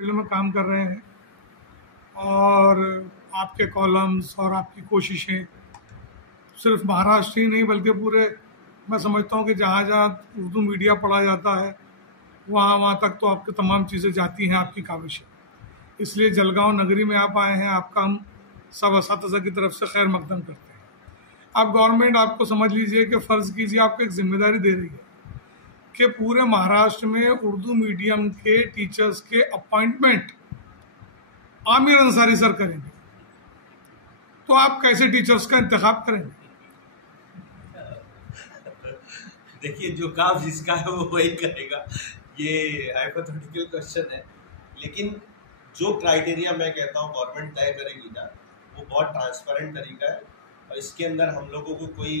Field में काम कर रहे हैं और आपके कॉलम्स और आपकी कोशिशें सिर्फ महाराष्ट्र ही नहीं बल्कि पूरे, मैं समझता हूँ कि जहाँ जहाँ उर्दू मीडिया पढ़ा जाता है वहाँ वहाँ तक तो आपकी तमाम चीज़ें जाती हैं, आपकी काविशें। इसलिए जलगांव नगरी में आप आए हैं, आपका हम सब असातिज़ा की तरफ से खैर मकदम करते हैं। अब गवर्नमेंट आपको समझ लीजिए कि फ़र्ज़ कीजिए आपको एक जिम्मेदारी दे रही है कि पूरे महाराष्ट्र में उर्दू मीडियम के टीचर्स के अपॉइंटमेंट आमिर अंसारी सर करेंगे, तो आप कैसे टीचर्स का इंतखाब करेंगे? देखिए, जो काम जिसका है वो वही करेगा। ये हाइपोथेटिकल क्वेश्चन है, लेकिन जो क्राइटेरिया मैं कहता हूँ गवर्नमेंट तय करेगी ना, वो बहुत ट्रांसपेरेंट तरीका है और इसके अंदर हम लोगों को कोई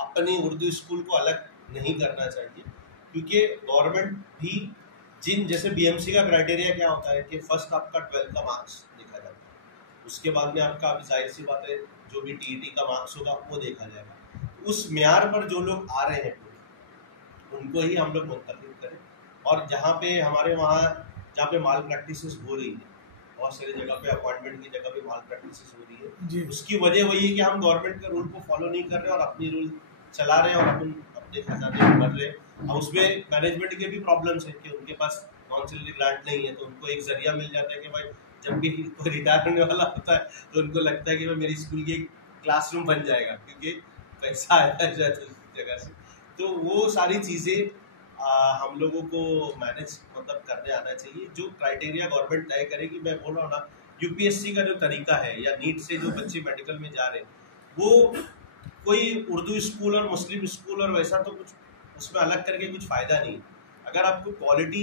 अपनी उर्दू स्कूल को अलग नहीं करना चाहिए, क्योंकि गवर्नमेंट भी जैसे बीएमसी का क्राइटेरिया क्या होता है कि फर्स्ट आपका 12th का मार्क्स देखा जाता है, उसके बाद में आपका अभी जाहिर सी बात है जो भी टीईटी का मार्क्स होगा वो देखा जाएगा। तो उस म्यार पर जो लोग आ रहे हैं उनको ही हम लोग मुंतखब करें, और जहाँ पे हमारे वहाँ जहाँ पे माल प्रैक्टिसेस हो रही है, बहुत सारी जगह पे अपॉइंटमेंट की जगह पे माल प्रैक्टिसेस हो रही है, उसकी वजह वही है कि हम गवर्नमेंट के रूल को फॉलो नहीं कर रहे और अपनी रूल चला रहे हैं और अपन अपने खजाने में भर रहे हैं। और उसमें मैनेजमेंट के भी प्रॉब्लम्स हैं कि उनके पास नॉन सैलरी ग्रांट नहीं है, तो उनको एक जरिया मिल जाता है कि भाई जब भी कोई रिटायर होने वाला होता है तो उनको लगता है कि भाई मेरी स्कूल की एक क्लासरूम बन जाएगा, क्योंकि पैसा आया जाए उस जगह से। तो वो सारी चीज़ें हम लोगों को मैनेज मतलब करने आना चाहिए। जो क्राइटेरिया गवर्नमेंट तय करेगी, मैं बोल रहा हूँ ना, यूपीएससी का जो तरीका है या नीट से जो बच्चे मेडिकल में जा रहे हैं, वो कोई उर्दू स्कूल और मुस्लिम स्कूल और वैसा तो कुछ उसमें अलग करके कुछ फ़ायदा नहीं। अगर आपको क्वालिटी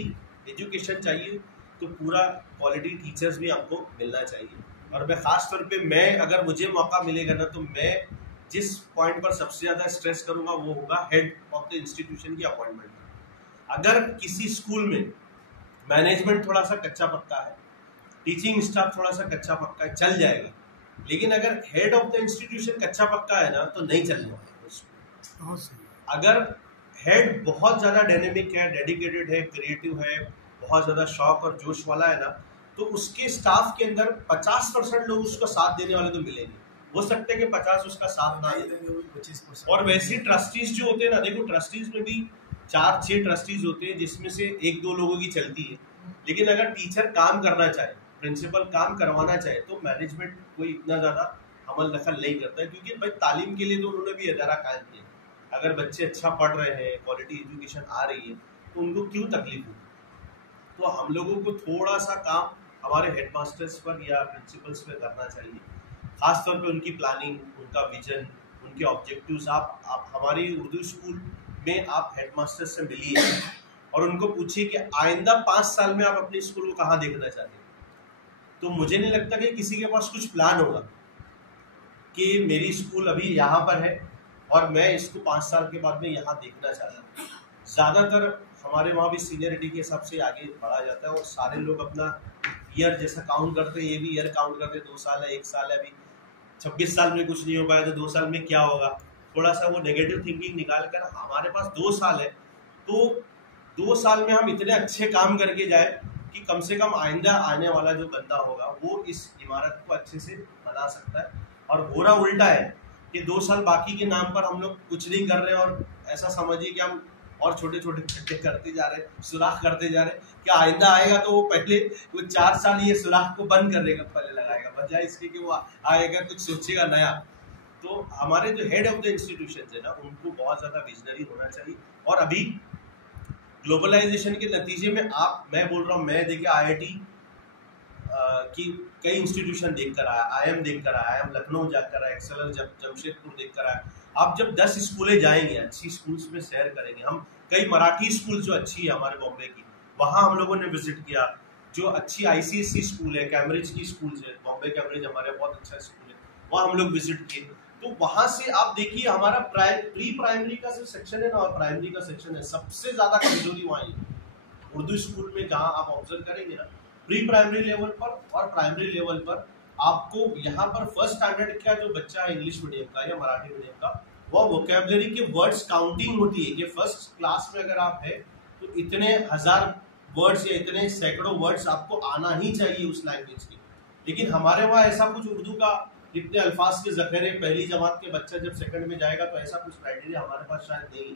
एजुकेशन चाहिए तो पूरा क्वालिटी टीचर्स भी आपको मिलना चाहिए। और मैं ख़ास तौर पे अगर मुझे मौका मिलेगा ना, तो मैं जिस पॉइंट पर सबसे ज़्यादा स्ट्रेस करूँगा वो होगा हेड ऑफ द इंस्टीट्यूशन की अपॉइंटमेंट। अगर किसी स्कूल में मैनेजमेंट थोड़ा सा कच्चा पक्का है, टीचिंग स्टाफ थोड़ा सा कच्चा पक्का है, चल जाएगा, लेकिन अगर हेड ऑफ द इंस्टीट्यूशन कच्चा पक्का है ना तो नहीं चलने। अगर हेड बहुत ज़्यादा डायनेमिक है, डेडिकेटेड है, क्रिएटिव है, बहुत ज़्यादा शौक और जोश वाला है ना, तो उसके स्टाफ के अंदर 50% लोग उसका साथ देने वाले तो मिलेंगे। हो सकता है कि 50 उसका साथ ना देंगे, 25%। और वैसे ट्रस्टीज जो होते हैं ना, देखो ट्रस्टीज में भी 4-6 ट्रस्टीज होते हैं जिसमें से 1-2 लोगों की चलती है, लेकिन अगर टीचर काम करना चाहे, प्रिंसिपल काम करवाना चाहे, तो मैनेजमेंट कोई इतना ज़्यादा अमल दखल नहीं करता है, क्योंकि भाई तालीम के लिए तो उन्होंने भी इदारा कायम किया। अगर बच्चे अच्छा पढ़ रहे हैं, क्वालिटी एजुकेशन आ रही है, तो उनको क्यों तकलीफ होगी। तो हम लोगों को थोड़ा सा काम हमारे हेडमास्टर्स पर या प्रिंसिपल्स पर करना चाहिए, ख़ास तौर पे उनकी प्लानिंग, उनका विजन, उनके ऑब्जेक्टिव्स। आप हमारी उर्दू स्कूल में आप हेडमास्टर से मिलिए और उनको पूछिए कि आइंदा 5 साल में आप अपनी स्कूल को कहाँ देखना चाहते हैं। तो मुझे नहीं लगता कि किसी के पास कुछ प्लान होगा कि मेरी स्कूल अभी यहाँ पर है और मैं इसको 5 साल के बाद में यहाँ देखना चाहता हूँ। ज़्यादातर हमारे वहाँ भी सीनियरिटी के हिसाब से आगे बढ़ा जाता है और सारे लोग अपना ईयर जैसा काउंट करते हैं, ये भी ईयर काउंट करते हैं, 2 साल है, 1 साल है, अभी 26 साल में कुछ नहीं हो पाया तो 2 साल में क्या होगा। थोड़ा सा वो नेगेटिव थिंकिंग निकाल कर हमारे पास 2 साल है, तो 2 साल में हम इतने अच्छे काम करके जाए कि कम से कम आइंदा आने वाला जो बंदा होगा वो इस इमारत को अच्छे से बना सकता है। और हो रहा उल्टा है कि 2 साल बाकी के नाम पर हम लोग कुछ नहीं कर रहे और ऐसा समझिए कि हम और छोटे छोटे खड्डे करते जा रहे हैं, सुराख करते जा रहे हैं। क्या आइंदा आएगा तो वो पहले 4 साल ये सुराख को बंद करने का पहले लगाएगा, बजाय इसके कि वो आएगा कुछ सोचेगा नया। तो हमारे जो हेड ऑफ द इंस्टीट्यूशन है ना, उनको बहुत ज़्यादा विजनरी होना चाहिए। और अभी ग्लोबलाइजेशन के नतीजे में मैं बोल रहा हूँ, मैं देखिए IIT की कई इंस्टीट्यूशन देख कर आया, IIM देख कर आया, IIM लखनऊ जाकर आया, एक्सेलर जमशेदपुर देख कर आया। आप जब 10 स्कूलें जाएंगे, अच्छी स्कूल्स में सैर करेंगे, हम कई मराठी स्कूल जो अच्छी है हमारे बॉम्बे की, वहाँ हम लोगों ने विजिट किया। जो अच्छी ICSE स्कूल है, कैम्ब्रिज की स्कूल्स है, बॉम्बे कैम्ब्रिज हमारे बहुत अच्छा स्कूल है, वहाँ हम लोग विजिट किए। तो वहाँ से आप देखिए हमारा प्री प्राइमरी का जो सेक्शन है ना और प्राइमरी का सेक्शन है, सबसे ज़्यादा कमजोरी वहाँ है उर्दू स्कूल में। जहाँ आप ऑब्जर्व करेंगे ना, प्री प्राइमरी लेवल पर और प्राइमरी लेवल पर आपको यहाँ पर फर्स्ट स्टैंडर्ड का जो बच्चा है इंग्लिश मीडियम का या मराठी मीडियम का, वो वोकेबलरी के वर्ड्स काउंटिंग होती है कि फर्स्ट क्लास में अगर आप है तो इतने 1000 वर्ड्स या इतने सैकड़ों वर्ड्स आपको आना ही चाहिए उस लैंग्वेज के। लेकिन हमारे वहाँ ऐसा कुछ उर्दू का इतने अल्फाज के ज़ख़ीरे, पहली जमात के बच्चा जब सेकंड में जाएगा तो ऐसा कुछ क्राइटेरिया हमारे पास शायद नहीं।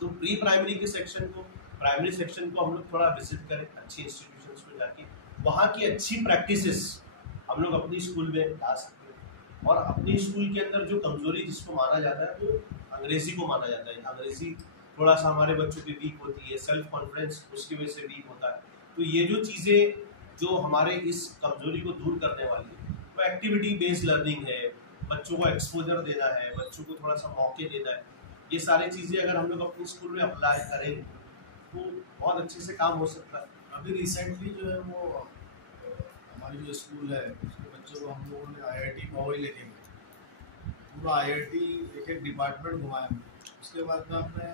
तो प्री प्राइमरी के सेक्शन को, प्राइमरी सेक्शन को हम लोग थोड़ा विजिट करें अच्छी इंस्टीट्यूशंस में जाके, वहाँ की अच्छी प्रैक्टिसेस हम लोग अपनी स्कूल में ला सकते हैं। और अपनी स्कूल के अंदर जो कमज़ोरी जिसको माना जाता है वो अंग्रेज़ी को माना जाता है। अंग्रेज़ी थोड़ा सा हमारे बच्चों की वीक होती है, सेल्फ कॉन्फिडेंस उसकी वजह से वीक होता है। तो ये जो चीज़ें जो हमारे इस कमज़ोरी को दूर करने वाली है वो एक्टिविटी बेस्ड लर्निंग है, बच्चों को एक्सपोजर देना है, बच्चों को थोड़ा सा मौके देना है। ये सारी चीज़ें अगर हम लोग अपनी स्कूल में अप्लाई करें तो बहुत अच्छे से काम हो सकता है। अभी रिसेंटली जो है वो हमारी जो स्कूल है उसके बच्चों को हम लोगों ने IIT महोई लेके गए, पूरा IIT एक एक डिपार्टमेंट घुमाया। उसके बाद में अपने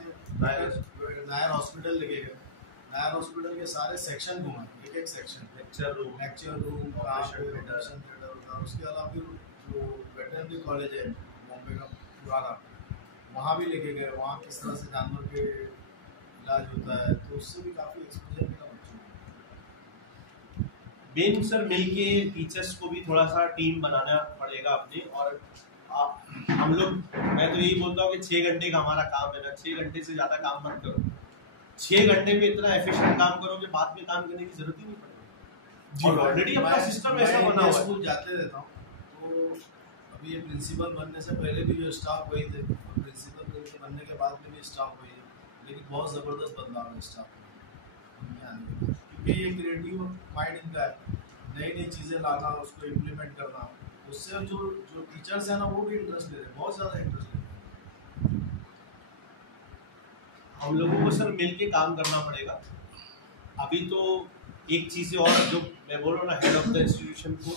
नायर हॉस्पिटल लेके गए, नायर हॉस्पिटल के सारे सेक्शन घुमाए, एक एक section, lecture room, operation theatre होता। उसके अलावा फिर जो वेटरनरी कॉलेज है बॉम्बे का पुराना, वहाँ भी लेके गए, वहाँ किस तरह से जानवर के इलाज होता है, तो उससे भी काफ़ी एक्सपोजर मिला बच्चों को। मेन सर मिलके टीचर्स को भी थोड़ा सा टीम बनाना पड़ेगा अपने। और हम लोग, मैं तो यही बोलता हूँ कि 6 घंटे का हमारा काम है ना, 6 घंटे से ज़्यादा काम मत करो। 6 घंटे में इतना एफिशिएंट काम करो कि बाद में काम करने की जरूरत ही नहीं पड़ेगी। और ऑलरेडी अपना सिस्टम ऐसा बना हुआ है। स्कूल जाते रहता हूँ तो अभी ये प्रिंसिपल बनने से पहले भी जो स्टाफ वही थे और प्रिंसिपल बनने के बाद में भी स्टाफ वही है, लेकिन बहुत ज़बरदस्त बदलाव है स्टाफ में, क्योंकि ये क्रिएटिव माइंड इनका है, नई नई चीज़ें लाना, उसको इम्प्लीमेंट करना। उससे जो टीचर्स हैं ना वो भी इंटरेस्ट ले रहे हैं, बहुत ज़्यादा इंटरेस्ट ले रहे हैं। हम लोगों को सर मिल के काम करना पड़ेगा। अभी तो एक चीज़ और जो मैं बोल रहा हूँ ना, हेड ऑफ द इंस्टीट्यूशन को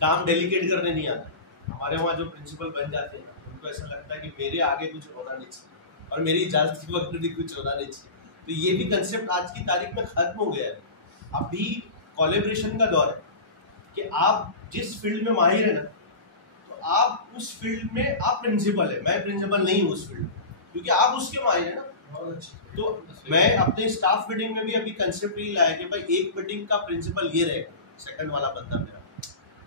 काम डेलीगेट करने नहीं आता। हमारे वहाँ जो प्रिंसिपल बन जाते हैं उनको ऐसा लगता है कि मेरे आगे कुछ होना नहीं चाहिए और मेरी इजाज़त के वक्त भी कुछ होना नहीं चाहिए। तो ये भी कंसेप्ट आज की तारीख में ख़त्म हो गया है। अभी कोलैबोरेशन का दौर है कि आप जिस फील्ड में माहिर है ना, तो आप उस फील्ड में आप प्रिंसिपल है, मैं प्रिंसिपल नहीं हूँ उस फील्ड में, क्योंकि आप उसके माहिर है ना। तो मैं अपने स्टाफ मीटिंग में भी अभी कंसेप्ट ही लाया कि भाई एक मीटिंग का प्रिंसिपल ये रहेगा, सेकंड वाला बंदा मेरा।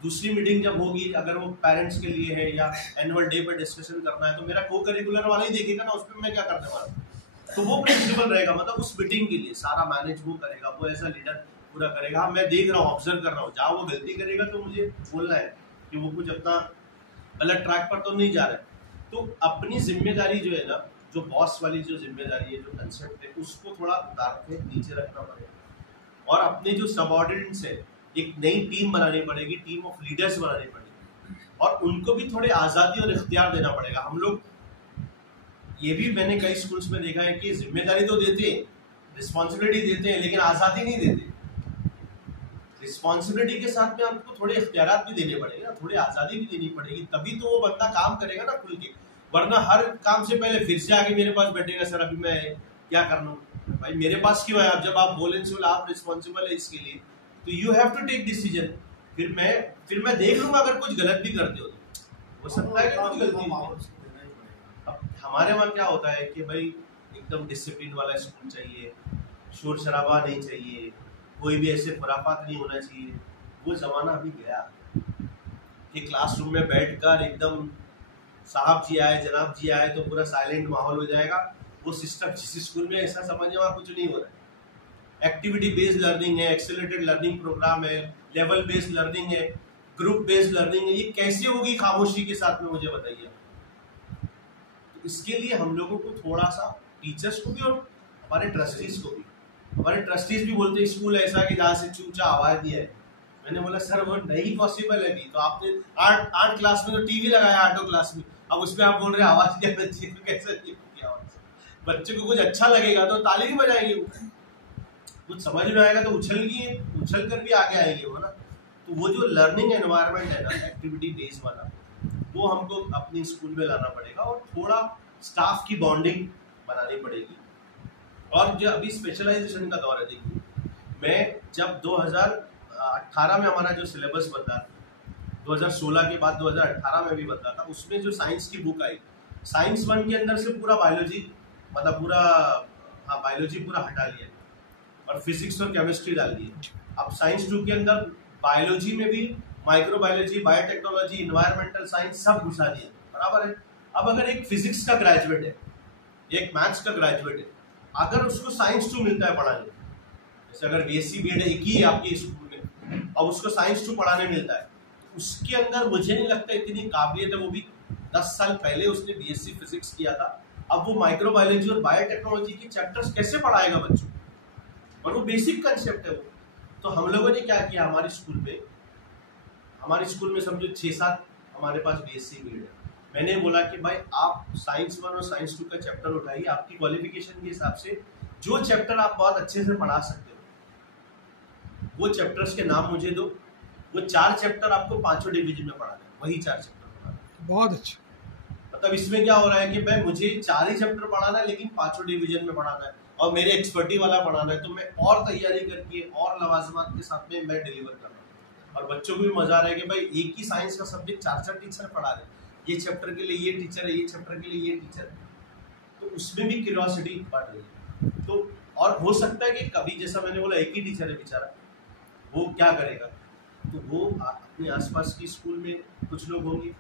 दूसरी मीटिंग जब होगी, अगर वो पेरेंट्स के लिए है या एनुअल डे पर डिस्कशन करना है, तो मेरा को करिकुलर वाला ही देखेगा ना, उसमें मैं क्या करने वाला हूँ। तो वो प्रिंसिपल रहेगा, मतलब उस मीटिंग के लिए सारा मैनेज वो करेगा, वो ऐसा लीडर पूरा करेगा। हाँ, मैं देख रहा हूँ, ऑब्जर्व कर रहा हूँ, जहाँ वो गलती करेगा तो मुझे बोलना है कि वो कुछ अपना गलत ट्रैक पर तो नहीं जा रहा है। तो अपनी जिम्मेदारी जो है ना, जो बॉस वाली जो जिम्मेदारी है, जो कंसेप्ट है, उसको थोड़ा उतार के नीचे रखना पड़ेगा। और अपने जो सबऑर्डिनेट्स है, एक नई टीम बनानी पड़ेगी, टीम ऑफ लीडर्स बनानी पड़ेगी, और उनको भी थोड़े आज़ादी और इख्तियार देना पड़ेगा। हम लोग ये भी मैंने कई स्कूल्स में देखा है कि जिम्मेदारी तो देते हैं, रिस्पॉन्सिबिलिटी देते हैं, लेकिन आज़ादी नहीं देते। रिस्पॉन्सिबिलिटी के साथ में आपको थोड़े इख्तियारात भी देने पड़ेंगे ना, थोड़ी आज़ादी भी देनी पड़ेगी, तभी तो वो बंदा काम करेगा ना खुल के। वरना हर काम से पहले फिर से आके मेरे पास बैठेगा, सर अभी मैं क्या करना हूँ। भाई मेरे पास क्यों है? अब जब आप बोले आप रिस्पॉन्सिबल है इसके लिए, तो you have to take decision. फिर मैं देख लूंगा अगर कुछ गलत भी करते हो सकता है कि कुछ गलती। अब हमारे वहाँ क्या होता है कि भाई एकदम डिसिप्लिन वाला स्कूल चाहिए, शोर शराबा नहीं चाहिए, कोई भी ऐसे खुराफात नहीं होना चाहिए। वो ज़माना अभी गया कि क्लासरूम में बैठकर एकदम साहब जी आए, जनाब जी आए तो पूरा साइलेंट माहौल हो जाएगा। वो सिस्टम जिस स्कूल में ऐसा समझने वहाँ कुछ नहीं हो रहा है। एक्टिविटी बेस्ड लर्निंग है, एक्सेलरेटेड लर्निंग प्रोग्राम है, लेवल बेस्ड लर्निंग है, ग्रुप बेस्ड लर्निंग है। ये कैसे होगी खामोशी के साथ में, मुझे बताइए। तो इसके लिए हम लोगों को थोड़ा सा, टीचर्स को भी और हमारे ट्रस्टीज को भी, हमारे ट्रस्टीज भी बोलते हैं स्कूल ऐसा कि जहाँ से चूचा आवाज़ दिया है। मैंने बोला सर वो नहीं पॉसिबल है। अभी तो आपने 8 क्लास में तो टीवी लगाया, 8 क्लास में, अब उसमें आप बोल रहे हैं आवाज़ क्या बच्चे को, कैसे आवाज़? बच्चे को कुछ अच्छा लगेगा तो ताली भी बजाएंगे, कुछ समझ में आएगा तो उछल कर भी आगे आएंगे वो ना। तो वो जो लर्निंग एनवायरनमेंट है ना, एक्टिविटी बेस्ड वाला, वो हमको अपनी स्कूल में लाना पड़ेगा और थोड़ा स्टाफ की बॉन्डिंग बनानी पड़ेगी। और जो अभी स्पेशलाइजेशन का दौर है, देखिए मैं जब 2018 में हमारा जो सिलेबस बदला, 2016 के बाद 2018 में भी बदला था, उसमें जो साइंस की बुक आई, साइंस 1 के अंदर से पूरा बायोलॉजी, मतलब पूरा बायोलॉजी पूरा हटा लिया। और फिजिक्स और केमिस्ट्री डाल दिए। अब साइंस 2 के अंदर बायोलॉजी में भी माइक्रोबायोलॉजी, बायोटेक्नोलॉजी, इन्वायरमेंटल साइंस सब घुसा दिया, बराबर है। अब अगर एक फिजिक्स का ग्रेजुएट है, एक मैथ्स का ग्रेजुएट है, अगर उसको साइंस 2 मिलता है पढ़ाने, जैसे अगर बीएससी बीएड एक ही है आपके स्कूल में, अब उसको साइंस 2 पढ़ाने मिलता है, उसके अंदर मुझे नहीं लगता इतनी काबिलियत है। वो भी 10 साल पहले उसने बीएससी फिजिक्स किया था, अब वो माइक्रोबायोलॉजी और बायोटेक्नोलॉजी के चैप्टर्स कैसे पढ़ाएगा बच्चों, और वो बेसिक कंसेप्ट है वो। तो हम लोगों ने क्या किया, हमारे स्कूल में समझो 6-7 हमारे पास बीएससी बीएड है। मैंने बोला कि भाई आप साइंस 1 और साइंस 2 का चैप्टर उठाइए, आपकी क्वालिफिकेशन के हिसाब से जो चैप्टर आप बहुत अच्छे से पढ़ा सकते हो वो चैप्टर्स के नाम मुझे दो। वो 4 चैप्टर आपको 5 डिवीजन में पढ़ाना है, वही 4 चैप्टर पढ़ाना है। बहुत अच्छा। मतलब इसमें क्या हो रहा है कि भाई मुझे 4 ही चैप्टर पढ़ाना है लेकिन 5 डिवीजन में पढ़ाना है और मेरे एक्सपर्टी वाला पढ़ाना है, तो मैं और तैयारी करके और लवाजमात के साथ में मैं डिलीवर कर रहा हूँ। और बच्चों को भी मजा आ रहा है कि भाई एक ही साइंस का सब्जेक्ट 4 टीचर पढ़ा रहे, ये चैप्टर के लिए ये टीचर है, ये चैप्टर के लिए ये टीचर है, तो उसमें भी क्यूरियोसिटी बढ़ रही है। तो और हो सकता है कि कभी, जैसा मैंने बोला, एक ही टीचर है बेचारा, वो क्या करेगा, तो वो अपने आसपास की स्कूल में कुछ लोग होंगे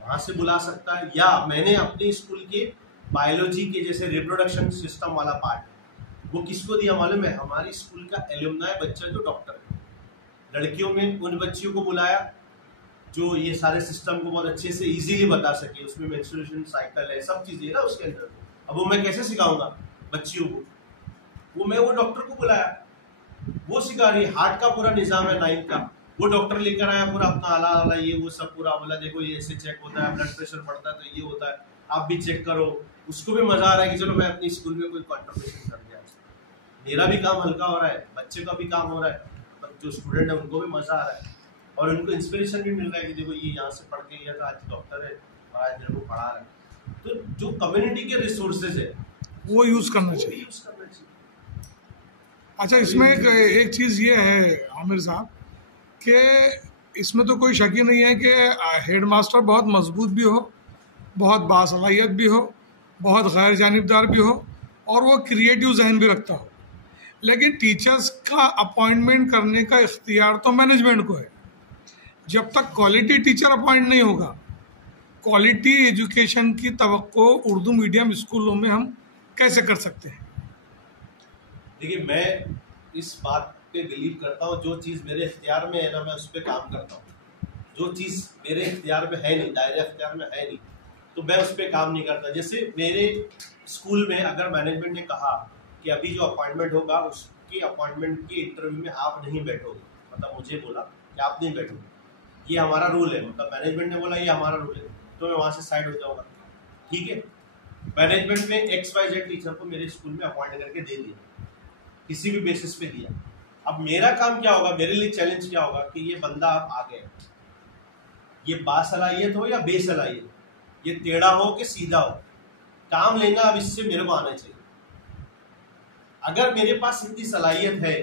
वहाँ से बुला सकता है, या मैंने अपने स्कूल के बायोलॉजी के जैसे रिप्रोडक्शन सिस्टम वाला पार्ट वो किसको दिया मालूम है, हमारी स्कूल का एलुमनाई बच्चा जो डॉक्टर है, लड़कियों में उन बच्चियों को बुलाया जो ये सारे सिस्टम को बहुत अच्छे से इजीली बता सके। उसमें मेंस्ट्रुएशन साइकिल है, सब चीजें ना उसके अंदर। अब वो मैं कैसे सिखाऊंगा बच्चियों को, वो डॉक्टर को बुलाया, वो सिखा रही। हार्ट का पूरा निजाम है 9th का, वो डॉक्टर लेकर आया पूरा अपना आला ये वो सब पूरा, बोला देखो ये ऐसे चेक होता है, ब्लड प्रेशर बढ़ता है तो ये होता है, आप भी चेक करो। उसको भी मजा आ रहा है कि चलो मैं अपनी स्कूल में कोई कॉन्ट्रीब्यूशन कर दिया, मेरा भी काम हल्का हो रहा है, बच्चे का भी काम हो रहा है, तो जो स्टूडेंट है उनको भी मजा आ रहा है और उनको इंस्पिरेशन भी मिल रहा है कि देखो ये यहाँ से पढ़ के लिया था, आज डॉक्टर है और आज मेरे को पढ़ा रहा है। तो जो कम्युनिटी के रिसोर्सेज है वो यूज करना चाहिए। अच्छा, इसमें एक चीज़ ये है आमिर साहब कि इसमें तो कोई शक ही नहीं है कि हेडमास्टर बहुत मजबूत भी हो, बहुत बासलाहियत भी हो, बहुत गैर जानिबदार भी हो और वो क्रिएटिव जहन भी रखता हो, लेकिन टीचर्स का अपॉइंटमेंट करने का इख्तियार तो मैनेजमेंट को है। जब तक क्वालिटी टीचर अपॉइंट नहीं होगा, क्वालिटी एजुकेशन की तवक्को उर्दू मीडियम स्कूलों में हम कैसे कर सकते हैं? देखिए, मैं इस बात पे बिलीव करता हूँ, जो चीज़ मेरे इख्तियार में है ना, मैं उस पर काम करता हूँ। जो चीज़ मेरे इख्तियार में है नहीं, दायरे इख्तियार में है नहीं, तो मैं उस पर काम नहीं करता। जैसे मेरे स्कूल में अगर मैनेजमेंट ने कहा कि अभी जो अपॉइंटमेंट होगा उसकी अपॉइंटमेंट के इंटरव्यू में आप नहीं बैठोगे, मतलब मुझे बोला कि आप नहीं बैठोगे, ये हमारा रूल है, मतलब मैनेजमेंट ने बोला ये हमारा रूल है, तो मैं वहाँ से साइड हो जाऊँगा। ठीक है, मैनेजमेंट में XYZ टीचर को मेरे स्कूल में अपॉइंट करके दे दिया, किसी भी बेसिस पे दिया। अब मेरा काम क्या होगा, मेरे लिए चैलेंज क्या होगा कि ये बंदा आप आ गए, ये बासलाहियत हो या बेसलाहियत, ये टेढ़ा हो कि सीधा हो, काम लेना अब इससे मेरे को आना चाहिए। अगर मेरे पास इतनी सलाहियत है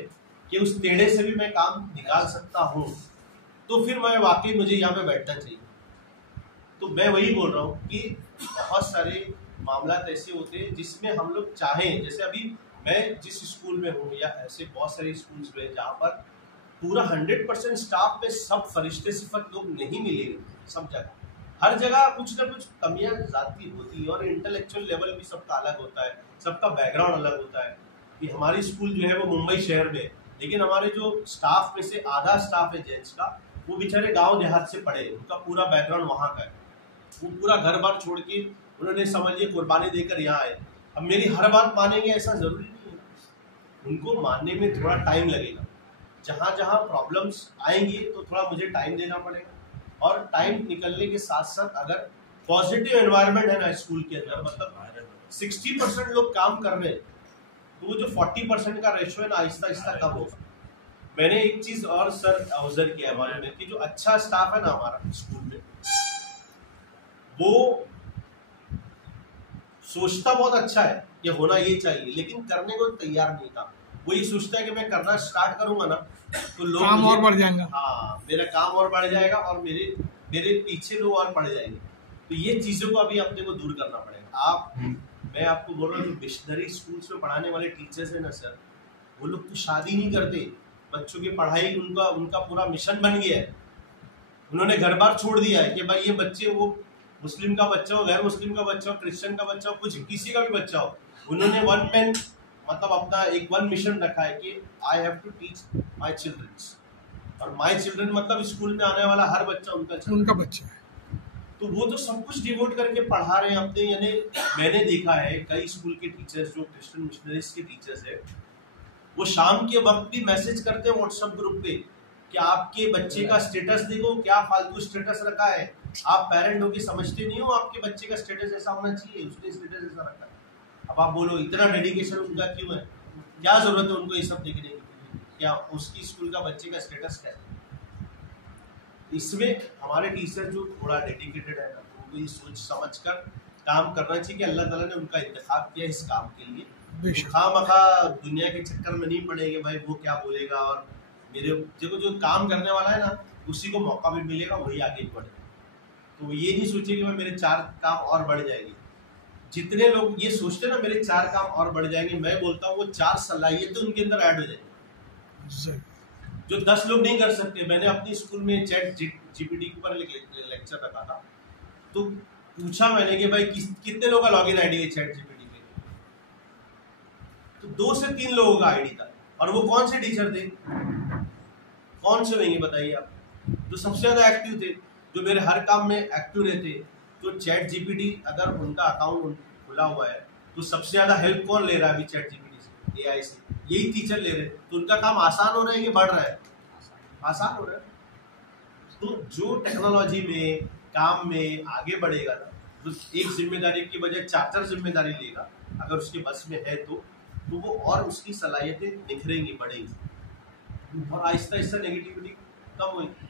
कि उस टेढ़े से भी मैं काम निकाल सकता हूँ, तो फिर मैं वाकई मुझे यहाँ पे बैठना चाहिए। तो मैं वही बोल रहा हूँ कि बहुत सारे मामला ऐसे होते हैं जिसमें हम लोग चाहें, जैसे अभी मैं जिस स्कूल में हूँ या ऐसे बहुत सारे स्कूल्स में जहाँ पर पूरा 100% स्टाफ में सब फरिश्ते सिफत लोग नहीं मिलेंगे, सब जगह हर जगह कुछ ना कुछ कमियां जाती होती है और इंटेलेक्चुअल लेवल भी सबका अलग होता है, सबका बैकग्राउंड अलग होता है। कि हमारी स्कूल जो है वो मुंबई शहर में, लेकिन हमारे जो स्टाफ में से आधा स्टाफ है जेंट्स का, वो बेचारे गाँव देहात से पढ़े, उनका पूरा बैकग्राउंड वहाँ का है, वो पूरा घर बार छोड़ के उन्होंने समझिए कुर्बानी देकर यहाँ आए। अब मेरी हर बात मानेंगे ऐसा जरूरी नहीं है, उनको मानने में थोड़ा टाइम लगेगा। जहाँ जहाँ प्रॉब्लम्स आएंगी तो थोड़ा मुझे टाइम देना पड़ेगा, और टाइम निकलने के साथ साथ अगर पॉजिटिव एनवायरनमेंट है ना स्कूल के अंदर, मतलब 60% लोग काम कर रहे हैं, तो वो जो 40% का रेशो है ना आहिस्ता आहिस्ता कम होगा। मैंने एक चीज और सर ऑब्जर्व किया हमारे में कि जो अच्छा स्टाफ है ना हमारा स्कूल में, वो सोचता बहुत अच्छा है कि होना ये चाहिए, लेकिन करने को तैयार नहीं था। वो ये सोचता है कि मैं करना स्टार्ट करूंगा ना तो लोग काम और बढ़ जाएगा, हाँ मेरा काम और बढ़ जाएगा और मेरे पीछे लोग और बढ़ जाएंगे। तो ये चीजों को अभी अपने को दूर करना पड़ेगा। मैं आपको बोल रहा हूँ, जो मिशनरी स्कूल्स में पढ़ाने वाले टीचर्स हैं ना सर, वो लोग तो शादी नहीं करते, बच्चों की पढ़ाई उनका पूरा मिशन बन गया है। उन्होंने घर बार छोड़ दिया है कि भाई ये बच्चे, वो मुस्लिम का बच्चा हो, गैर मुस्लिम का बच्चा हो, क्रिश्चियन का बच्चा हो, कुछ किसी का भी बच्चा हो, उन्होंने वन मैन मतलब अपना एक वन मिशन रखा है कि I have to teach my childrens. और माई चिल्ड्रन मतलब स्कूल में आने वाला हर बच्चा उनका बच्चा है। तो वो तो सब कुछ डिवोट करके पढ़ा रहे हैं अपने। यानी मैंने देखा है कई स्कूल के टीचर्स जो क्रिश्चियन मिशनरीज के टीचर्स है, वो शाम के वक्त भी मैसेज करते हैं व्हाट्सएप ग्रुप पे कि आपके बच्चे का स्टेटस देखो, क्या फालतू स्टेटस रखा है, आप पेरेंट होके समझते नहीं हो आपके बच्चे का स्टेटस ऐसा होना चाहिए, उसने स्टेटस ऐसा रखा है। अब आप बोलो इतना डेडिकेशन उनका क्यों है, क्या जरूरत है उनको ये सब देखने की, क्या उसकी स्कूल का बच्चे का स्टेटस क्या है। इसमें हमारे टीचर जो थोड़ा डेडिकेटेड है ना, उनको ये सोच समझ कर काम करना चाहिए कि अल्लाह ताला ने उनका इंतखाब किया इस काम के लिए। खामखा दुनिया के चक्कर में नहीं पड़ेंगे भाई वो क्या बोलेगा, और मेरे देखो जो काम करने वाला है ना उसी को मौका भी मिलेगा, वही आगे बढ़ेगा। तो ये नहीं सोचे कि भाई मेरे 4 काम और बढ़ जाएंगे। जितने लोग ये सोचते ना मेरे 4 काम और बढ़ जाएंगे, मैं बोलता हूँ वो 4 सलाहियतें उनके अंदर ऐड हो जाएंगी जो 10 लोग नहीं कर सकते। मैंने अपनी स्कूल में चैट जीपीटी के ऊपर लेक्चर रखा था, तो पूछा मैंने कि भाई कितने लोगों का लॉगिन आईडी है चैट जीपीटी पे, तो 2 से 3 लोगों का आईडी था। और वो कौन से टीचर थे, कौन से होंगे बताइए आप, जो सबसे ज्यादा एक्टिव थे, जो मेरे हर काम में एक्टिव रहते। तो चैट जीपीटी अगर उनका अकाउंट खुला हुआ है तो सबसे ज्यादा हेल्प कौन ले रहा है अभी चैट जीपीटी से, एआई से, यही टीचर ले रहे हैं। तो उनका काम आसान हो रहा है कि बढ़ रहा है, आसान हो रहा है। तो जो टेक्नोलॉजी में काम में आगे बढ़ेगा ना, तो एक जिम्मेदारी की बजाय 4 जिम्मेदारी लेगा अगर उसके बस में है तो वो और उसकी सलाहियतें निखरेंगी, बढ़ेंगी, और आहिस्ता आहिस्ता नेगेटिविटी कम होगी।